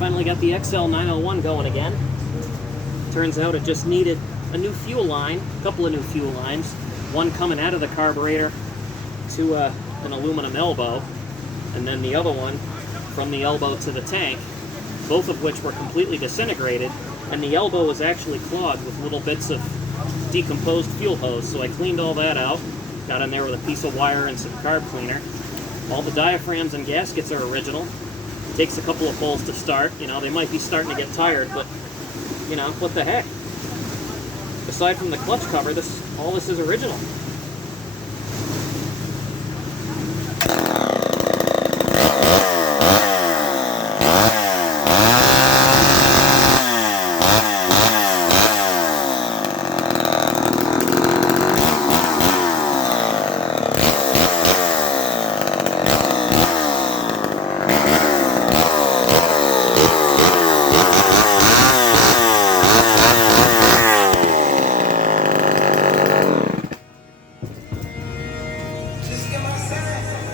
finally got the XL-901 going again. Turns out it just needed a new fuel line, a couple of new fuel lines. One coming out of the carburetor to an aluminum elbow, and then the other one from the elbow to the tank, both of which were completely disintegrated, and the elbow was actually clogged with little bits of decomposed fuel hose. So I cleaned all that out, got in there with a piece of wire and some carb cleaner. All the diaphragms and gaskets are original. It takes a couple of pulls to start. You know, they might be starting to get tired, but, you know, what the heck? Aside from the clutch cover, all this is original.